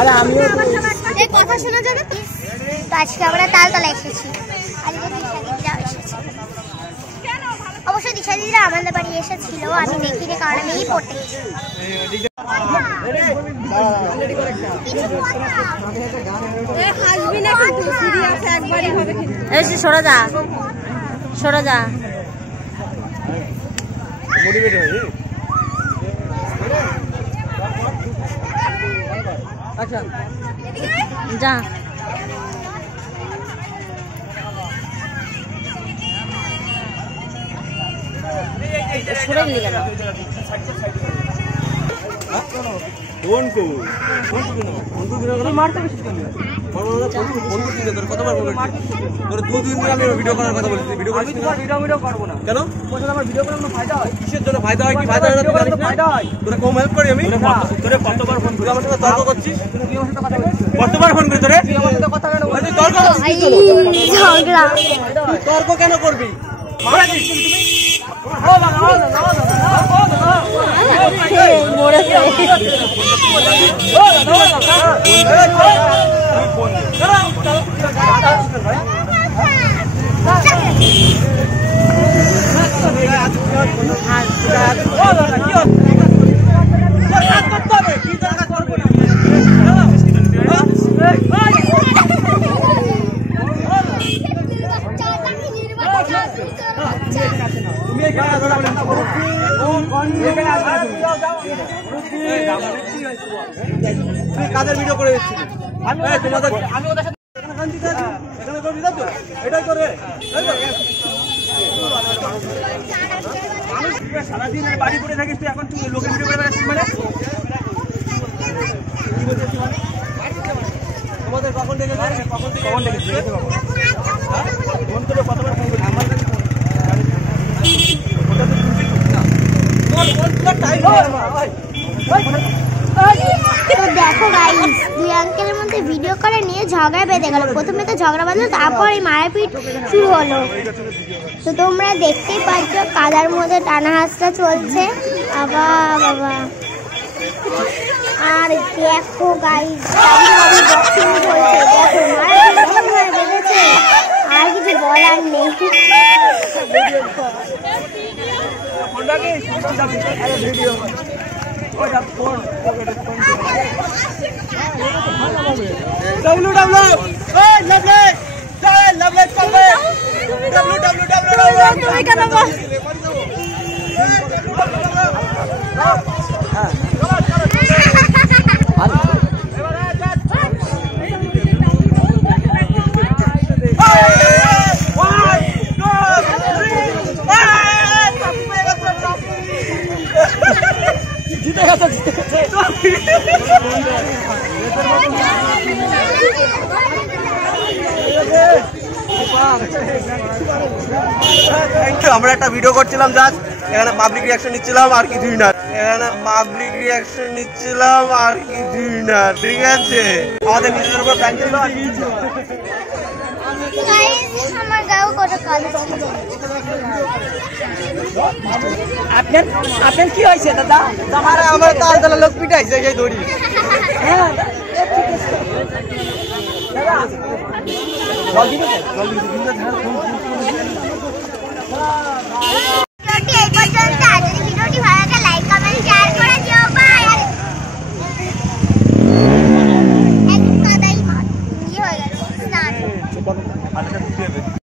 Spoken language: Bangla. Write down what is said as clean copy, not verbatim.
আরে আমিও এই কথা শোনা যাবে তো? আজকে আমরা তালতলা এসেছি, আজকে দিশা দিদিরা এসেছে। অবশ্যই দিশা দিদিরা আমাদের বাড়ি এসেছিল, আমি দেখিনি কারণ আমি পড়তে গেছি। সরে যা সরে যা। যা সরে গেলি কেন? কতবার ফোন করি তোরে? তর্ক কেন করবি? কাদের ভিডিও করে দিচ্ছিস? সারাদিন বাড়ি করে থাকিস তুই, এখন তুই লোকের ভিডিও করে বেড়াচ্ছিস মানে? তোমাদের কখন ডেকে কখন ডেকেছি? ফোন করে কতবার ফোন করি আমার কাছে? তো দেখো গাইস, দুই আঙ্কেলের মধ্যে ভিডিও করে নিয়ে ঝগড়া বেঁধে গেল। প্রথমে তো ঝগড়া বাঁধলো, তারপর এই মারপিট শুরু হলো। তো তোমরা দেখতেই পাচ্ছ কাদার মধ্যে টানা হাসটা চলছে। বাবা বাবা, আর দেখো গাইস বক্সিং চলছে, দেখো মারপিট বেঁধেছে, আর কিছু বলার নেই। আমরা একটা ভিডিও করছিলাম, জাস্ট এখানে পাবলিক রিয়াকশন নিচ্ছিলাম আর কিছুই না। এখানে পাবলিক রিয়াকশন নিচ্ছিলাম আর কিছুই না, ঠিক আছে? আমাদের নিজেদের উপর প্ল্যান ছিল। আমার গাও কত কাজ ছিল। আপনার কি হয়েছে দাদা? আমার তালতলা লোক পিটাইছে এই দড়ি।